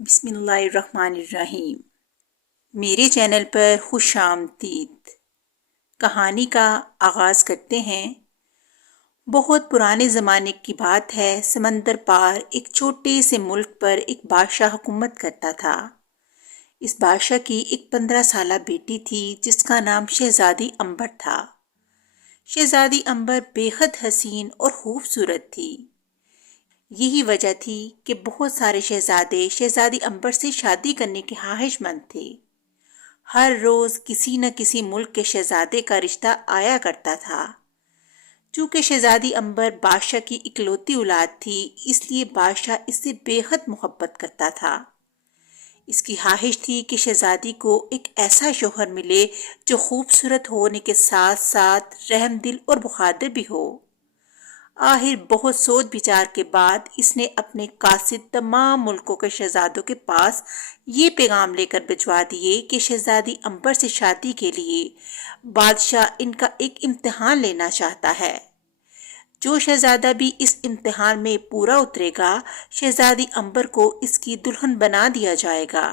بسم اللہ الرحمن الرحیم۔ میرے چینل پر خوش آمدید۔ کہانی کا آغاز کرتے ہیں۔ بہت پرانے زمانے کی بات ہے، سمندر پار ایک چھوٹے سے ملک پر ایک بادشاہ حکومت کرتا تھا۔ اس بادشاہ کی ایک 15 سالہ بیٹی تھی جس کا نام شہزادی عنبر تھا۔ شہزادی عنبر بے حد حسین اور خوبصورت تھی۔ یہی وجہ تھی کہ بہت سارے شہزادے شہزادی عنبر سے شادی کرنے کے خواہش مند تھے۔ ہر روز کسی نہ کسی ملک کے شہزادے کا رشتہ آیا کرتا تھا۔ چونکہ شہزادی عنبر بادشاہ کی اکلوتی اولاد تھی، اس لیے بادشاہ اس سے بے حد محبت کرتا تھا۔ اس کی خواہش تھی کہ شہزادی کو ایک ایسا شوہر ملے جو خوبصورت ہونے کے ساتھ ساتھ رحم دل اور بہادر بھی ہو۔ آخر بہت سوچ بچار کے بعد اس نے اپنے قاصد تمام ملکوں کے شہزادوں کے پاس یہ پیغام لے کر بھجوا دیے کہ شہزادی عنبر سے شادی کے لیے بادشاہ ان کا ایک امتحان لینا چاہتا ہے۔ جو شہزادہ بھی اس امتحان میں پورا اترے گا، شہزادی عنبر کو اس کی دلہن بنا دیا جائے گا۔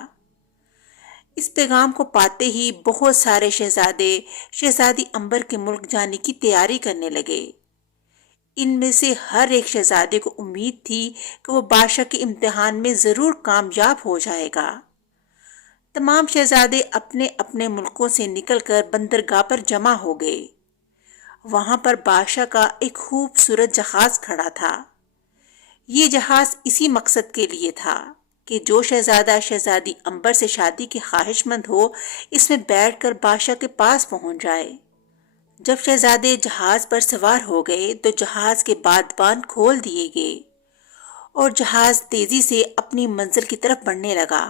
اس پیغام کو پاتے ہی بہت سارے شہزادے شہزادی عنبر کے ملک جانے کی تیاری کرنے لگے۔ ان میں سے ہر ایک شہزادے کو امید تھی کہ وہ بادشاہ کے امتحان میں ضرور کامیاب ہو جائے گا۔ تمام شہزادے اپنے اپنے ملکوں سے نکل کر بندرگاہ پر جمع ہو گئے۔ وہاں پر بادشاہ کا ایک خوبصورت جہاز کھڑا تھا۔ یہ جہاز اسی مقصد کے لیے تھا کہ جو شہزادہ شہزادی عنبر سے شادی کے خواہش مند ہو، اس میں بیٹھ کر بادشاہ کے پاس پہنچ جائے۔ جب شہزادے جہاز پر سوار ہو گئے تو جہاز کے بادبان کھول دیے گئے اور جہاز تیزی سے اپنی منزل کی طرف بڑھنے لگا۔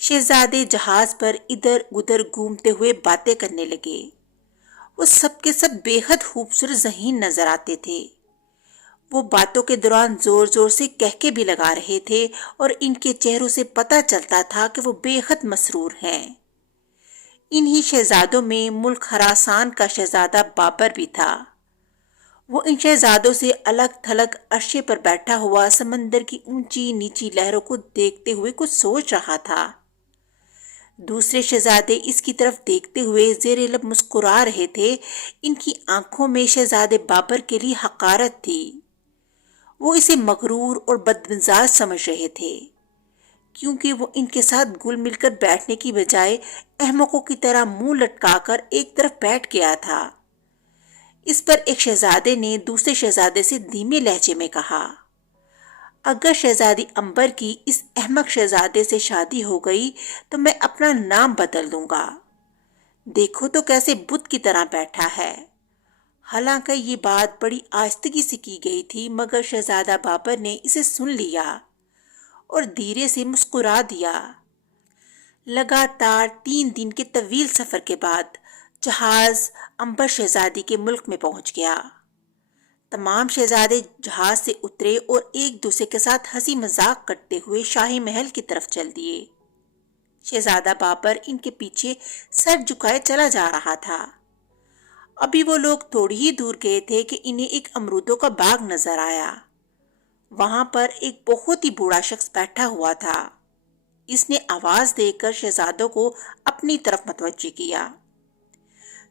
شہزادے جہاز پر ادھر ادھر گھومتے ہوئے باتیں کرنے لگے۔ وہ سب کے سب بے حد خوبصورت ذہین نظر آتے تھے۔ وہ باتوں کے دوران زور زور سے کہکے بھی لگا رہے تھے اور ان کے چہروں سے پتہ چلتا تھا کہ وہ بے حد مسرور ہیں۔ انہی شہزادوں میں ملک خراسان کا شہزادہ بابر بھی تھا۔ وہ ان شہزادوں سے الگ تھلگ عرشے پر بیٹھا ہوا سمندر کی اونچی نیچی لہروں کو دیکھتے ہوئے کچھ سوچ رہا تھا۔ دوسرے شہزادے اس کی طرف دیکھتے ہوئے زیر لب مسکرا رہے تھے۔ ان کی آنکھوں میں شہزادے بابر کے لیے حقارت تھی۔ وہ اسے مغرور اور بدمزاج سمجھ رہے تھے، کیونکہ وہ ان کے ساتھ گل مل کر بیٹھنے کی بجائے احمقوں کی طرح منہ لٹکا کر ایک طرف بیٹھ گیا تھا۔ اس پر ایک شہزادے نے دوسرے شہزادے سے دھیمے لہجے میں کہا، اگر شہزادی عنبر کی اس احمق شہزادے سے شادی ہو گئی تو میں اپنا نام بدل دوں گا۔ دیکھو تو کیسے بت کی طرح بیٹھا ہے۔ حالانکہ یہ بات بڑی آہستگی سے کی گئی تھی، مگر شہزادہ بابر نے اسے سن لیا اور دھیرے سے مسکرا دیا۔ لگاتار 3 دن کے طویل سفر کے بعد جہاز عنبر شہزادی کے ملک میں پہنچ گیا۔ تمام شہزادے جہاز سے اترے اور ایک دوسرے کے ساتھ ہنسی مذاق کرتے ہوئے شاہی محل کی طرف چل دیے۔ شہزادہ بابر ان کے پیچھے سر جھکائے چلا جا رہا تھا۔ ابھی وہ لوگ تھوڑی ہی دور گئے تھے کہ انہیں ایک امرودوں کا باغ نظر آیا۔ وہاں پر ایک بہت ہی بوڑھا شخص بیٹھا ہوا تھا۔ اس نے آواز دے کر شہزادوں کو اپنی طرف متوجہ کیا۔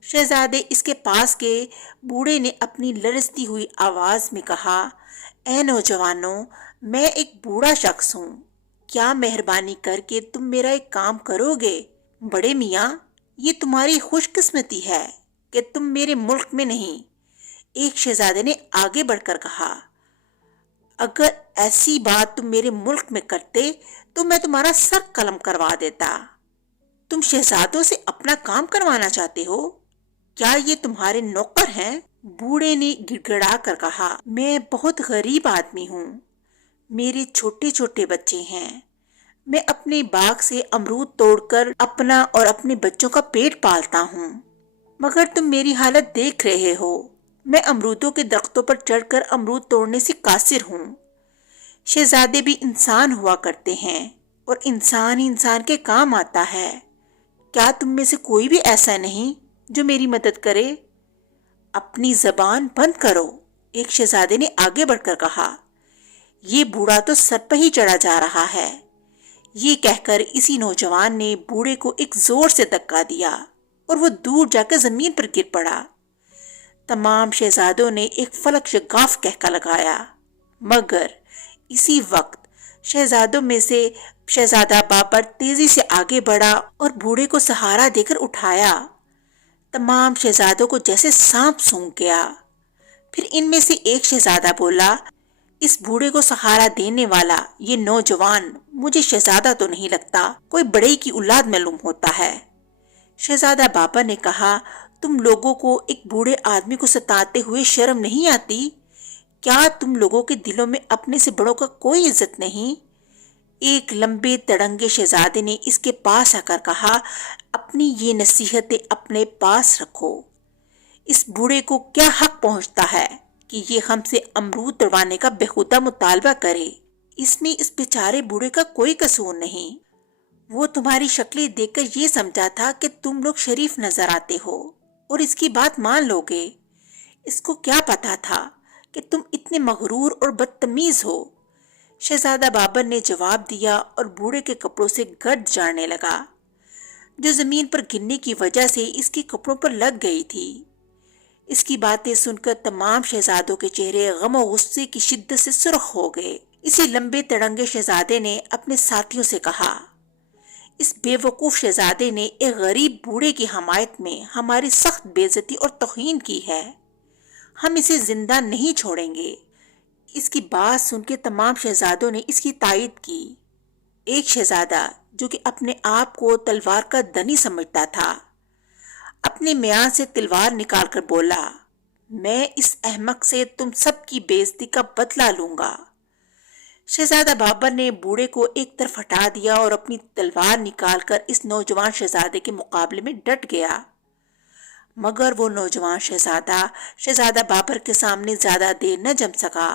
شہزادے اس کے پاس گئے۔ بوڑھے نے اپنی لرزتی ہوئی آواز میں کہا، اے نوجوانوں، میں ایک بوڑھا شخص ہوں، کیا مہربانی کر کے تم میرا ایک کام کرو گے؟ بڑے میاں، یہ تمہاری خوش قسمتی ہے کہ تم میرے ملک میں نہیں۔ ایک شہزادے نے آگے بڑھ کر کہا، اگر ایسی بات تم میرے ملک میں کرتے تو میں تمہارا سر قلم کروا دیتا۔ تم شہزادوں سے اپنا کام کروانا چاہتے ہو؟ کیا یہ تمہارے نوکر ہیں؟ بوڑھے نے گڑ گڑا کر کہا، میں بہت غریب آدمی ہوں، میرے چھوٹے چھوٹے بچے ہیں، میں اپنے باغ سے امرود توڑ کر اپنا اور اپنے بچوں کا پیٹ پالتا ہوں، مگر تم میری حالت دیکھ رہے ہو، میں امرودوں کے درختوں پر چڑھ کر امرود توڑنے سے قاصر ہوں۔ شہزادے بھی انسان ہوا کرتے ہیں اور انسان ہی انسان کے کام آتا ہے۔ کیا تم میں سے کوئی بھی ایسا نہیں جو میری مدد کرے؟ اپنی زبان بند کرو، ایک شہزادے نے آگے بڑھ کر کہا۔ یہ بوڑھا تو سر پہ ہی چڑھا جا رہا ہے، یہ کہہ کر اسی نوجوان نے بوڑھے کو ایک زور سے دھکا دیا اور وہ دور جا کر زمین پر گر پڑا۔ تمام شہزادوں نے ایک فلک شگاف کہکا لگایا، مگر اسی وقت شہزادوں میں سے شہزادہ بابر تیزی سے آگے بڑھا اور بوڑھے کو سہارا دے کر اٹھایا۔ تمام شہزادوں کو جیسے سانپ سونگھ گیا۔ پھر ان میں سے ایک شہزادہ بولا، اس بوڑھے کو سہارا دینے والا یہ نوجوان مجھے شہزادہ تو نہیں لگتا، کوئی بڑے کی اولاد معلوم ہوتا ہے۔ شہزادہ بابر نے کہا، تم لوگوں کو ایک بوڑھے آدمی کو ستاتے ہوئے شرم نہیں آتی؟ کیا تم لوگوں کے دلوں میں اپنے سے بڑوں کا کوئی عزت نہیں؟ ایک لمبے تڑنگے شہزادے نے اس کے پاس آ کر کہا، اپنی یہ نصیحتیں اپنے پاس رکھو۔ اس بوڑھے کو کیا حق پہنچتا ہے کہ یہ ہم سے امرود توڑوانے کا بےہودہ مطالبہ کرے؟ اس میں اس بیچارے بوڑھے کا کوئی قصور نہیں۔ وہ تمہاری شکلیں دیکھ کر یہ سمجھا تھا کہ تم لوگ شریف نظر آتے ہو اور اس کی بات مان لو گے۔ اس کو کیا پتا تھا کہ تم اتنے مغرور اور بدتمیز ہو؟ شہزادہ بابر نے جواب دیا اور بوڑھے کے کپڑوں سے گرد جاڑنے لگا، جو زمین پر گرنے کی وجہ سے اس کے کپڑوں پر لگ گئی تھی۔ اس کی باتیں سن کر تمام شہزادوں کے چہرے غم و غصے کی شدت سے سرخ ہو گئے۔ اسی لمبے تڑنگے شہزادے نے اپنے ساتھیوں سے کہا، اس بے وقوف شہزادے نے ایک غریب بوڑھے کی حمایت میں ہماری سخت بے عزتی اور توہین کی ہے، ہم اسے زندہ نہیں چھوڑیں گے۔ اس کی بات سن کے تمام شہزادوں نے اس کی تائید کی۔ ایک شہزادہ جو کہ اپنے آپ کو تلوار کا دنی سمجھتا تھا، اپنے میان سے تلوار نکال کر بولا، میں اس احمق سے تم سب کی بے عزتی کا بدلہ لوں گا۔ شہزادہ بابر نے بوڑھے کو ایک طرف ہٹا دیا اور اپنی تلوار نکال کر اس نوجوان شہزادے کے مقابلے میں ڈٹ گیا، مگر وہ نوجوان شہزادہ بابر کے سامنے زیادہ دیر نہ جم سکا۔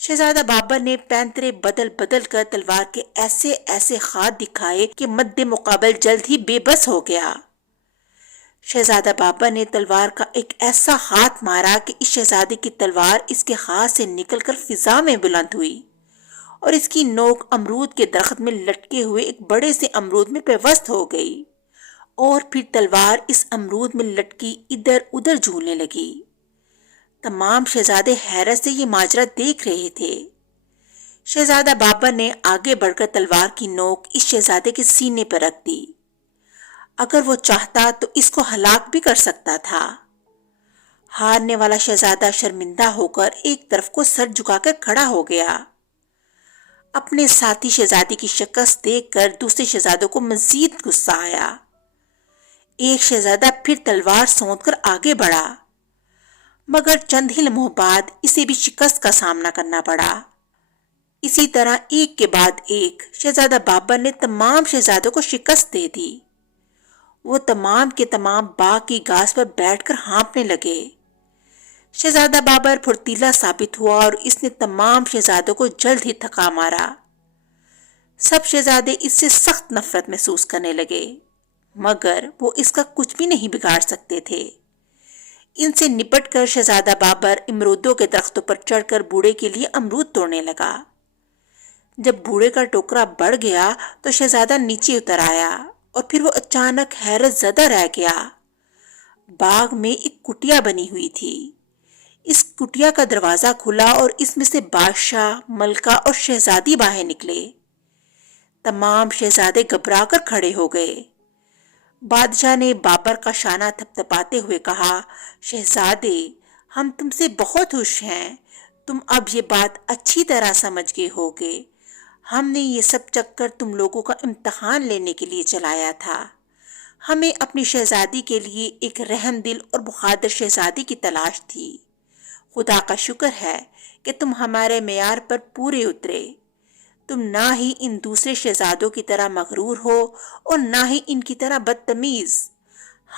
شہزادہ بابر نے پینترے بدل بدل کر تلوار کے ایسے ایسے ہاتھ دکھائے کہ مد مقابل جلد ہی بے بس ہو گیا۔ شہزادہ بابر نے تلوار کا ایک ایسا ہاتھ مارا کہ اس شہزادے کی تلوار اس کے ہاتھ سے نکل کر فضا میں بلند ہوئی اور اس کی نوک امرود کے درخت میں لٹکے ہوئے ایک بڑے سے امرود میں پیوست ہو گئی، اور پھر تلوار اس امرود میں لٹکی ادھر ادھر جھولنے لگی۔ تمام شہزادے حیرت سے یہ ماجرا دیکھ رہے تھے۔ شہزادہ بابر نے آگے بڑھ کر تلوار کی نوک اس شہزادے کے سینے پر رکھ دی۔ اگر وہ چاہتا تو اس کو ہلاک بھی کر سکتا تھا۔ ہارنے والا شہزادہ شرمندہ ہو کر ایک طرف کو سر جھکا کر کھڑا ہو گیا۔ اپنے ساتھی شہزادی کی شکست دیکھ کر دوسرے شہزادوں کو مزید غصہ آیا۔ ایک شہزادہ پھر تلوار سونت کر آگے بڑھا، مگر چند ہی لمحوں بعد اسے بھی شکست کا سامنا کرنا پڑا۔ اسی طرح ایک کے بعد ایک شہزادہ بابر نے تمام شہزادوں کو شکست دے دی۔ وہ تمام کے تمام باغ کی گھاس پر بیٹھ کر ہانپنے لگے۔ شہزادہ بابر پھرتیلا ثابت ہوا اور اس نے تمام شہزادوں کو جلد ہی تھکا مارا۔ سب شہزادے اس سے سخت نفرت محسوس کرنے لگے، مگر وہ اس کا کچھ بھی نہیں بگاڑ سکتے تھے۔ ان سے نپٹ کر شہزادہ بابر امرودوں کے درختوں پر چڑھ کر بوڑھے کے لیے امرود توڑنے لگا۔ جب بوڑھے کا ٹوکرا بڑھ گیا تو شہزادہ نیچے اتر آیا اور پھر وہ اچانک حیرت زدہ رہ گیا۔ باغ میں ایک کٹیا بنی ہوئی تھی۔ اس کٹیا کا دروازہ کھلا اور اس میں سے بادشاہ، ملکہ اور شہزادی باہر نکلے۔ تمام شہزادے گھبرا کر کھڑے ہو گئے۔ بادشاہ نے بابر کا شانہ تھپتھپاتے ہوئے کہا، شہزادے، ہم تم سے بہت خوش ہیں، تم اب یہ بات اچھی طرح سمجھ گئے ہوگے۔ ہم نے یہ سب چکر تم لوگوں کا امتحان لینے کے لیے چلایا تھا۔ ہمیں اپنی شہزادی کے لیے ایک رحم دل اور بہادر شہزادی کی تلاش تھی۔ خدا کا شکر ہے کہ تم ہمارے معیار پر پورے اترے۔ تم نہ ہی ان دوسرے شہزادوں کی طرح مغرور ہو اور نہ ہی ان کی طرح بدتمیز۔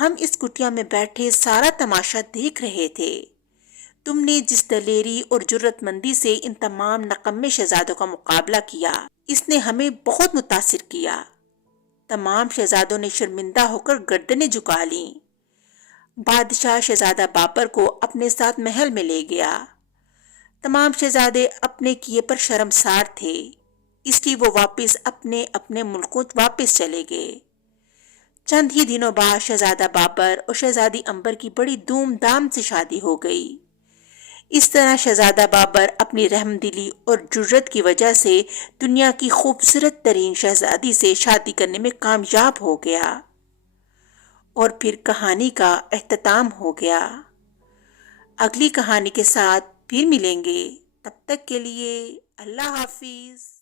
ہم اس کٹیا میں بیٹھے سارا تماشا دیکھ رہے تھے۔ تم نے جس دلیری اور جرت مندی سے ان تمام نکمے شہزادوں کا مقابلہ کیا، اس نے ہمیں بہت متاثر کیا۔ تمام شہزادوں نے شرمندہ ہو کر گردنیں جھکا لیں۔ بادشاہ شہزادہ بابر کو اپنے ساتھ محل میں لے گیا۔ تمام شہزادے اپنے کیے پر شرمسار تھے۔ اس لیے وہ واپس اپنے اپنے ملکوں واپس چلے گئے۔ چند ہی دنوں بعد شہزادہ بابر اور شہزادی امبر کی بڑی دھوم دھام سے شادی ہو گئی۔ اس طرح شہزادہ بابر اپنی رحم دلی اور جرت کی وجہ سے دنیا کی خوبصورت ترین شہزادی سے شادی کرنے میں کامیاب ہو گیا، اور پھر کہانی کا اختتام ہو گیا۔ اگلی کہانی کے ساتھ پھر ملیں گے، تب تک کے لیے اللہ حافظ۔